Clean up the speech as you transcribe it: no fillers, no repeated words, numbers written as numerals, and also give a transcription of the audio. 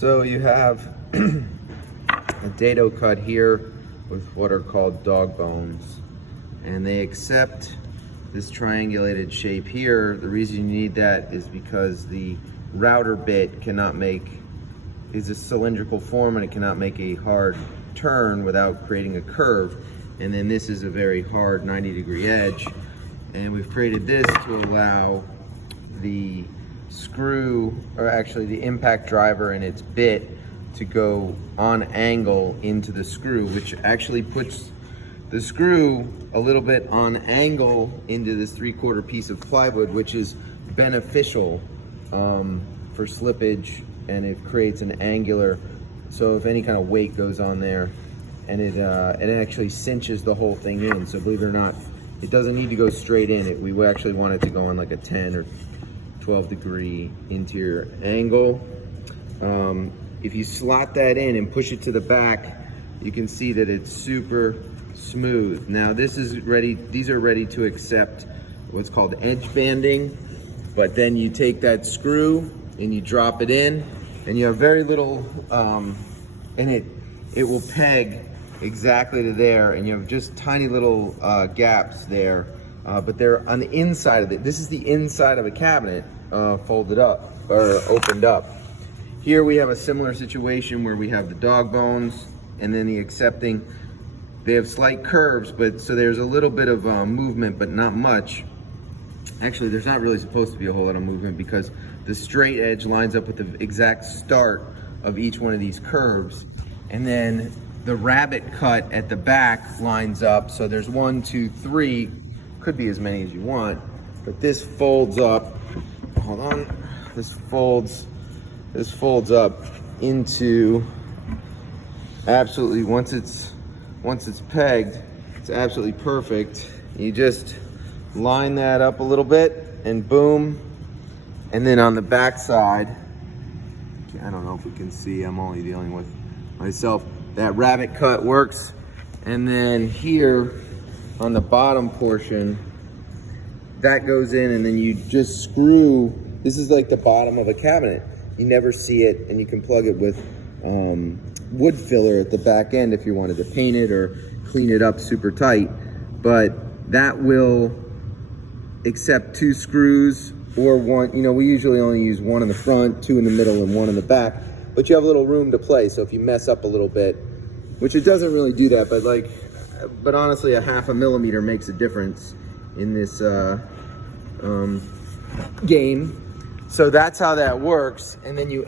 So you have a dado cut here with what are called dog bones, and they accept this triangulated shape here. The reason you need that is because the router bit is a cylindrical form and it cannot make a hard turn without creating a curve. And then this is a very hard 90-degree edge. And we've created this to allow the screw, or actually the impact driver and its bit, to go on angle into the screw, which actually puts the screw a little bit on angle into this 3/4 piece of plywood, which is beneficial for slippage, and it creates an angular, so if any kind of weight goes on there, and it actually cinches the whole thing in. So believe it or not, it doesn't need to go straight in. We actually want it to go on like a 10 or 12-degree interior angle. If you slot that in and push it to the back, you can see that it's super smooth. Now these are ready to accept what's called edge banding, but then you take that screw and you drop it in, and you have very little, and it will peg exactly to there, and you have just tiny little gaps there, but they're on the inside of it. This is the inside of a cabinet folded up or opened up. Here we have a similar situation where we have the dog bones and then the accepting. They have slight curves, but so there's a little bit of movement, but not much. Actually, there's not really supposed to be a whole lot of movement because the straight edge lines up with the exact start of each one of these curves. And then the rabbit cut at the back lines up. So there's 1, 2, 3, could be as many as you want, but this folds up. Hold on, this folds up into absolutely, once it's pegged, it's absolutely perfect. You just line that up a little bit and boom. And then on the back side, I don't know if we can see, I'm only dealing with myself, that rabbit cut works. And then here on the bottom portion, that goes in, and then you just screw. This is like the bottom of a cabinet. You never see it, and you can plug it with wood filler at the back end if you wanted to paint it or clean it up super tight. But that will accept 2 screws or 1. You know, we usually only use 1 in the front, 2 in the middle, and 1 in the back. But you have a little room to play, so if you mess up a little bit, which it doesn't really do that, but honestly, a 1/2 millimeter makes a difference in this game. So that's how that works, and then you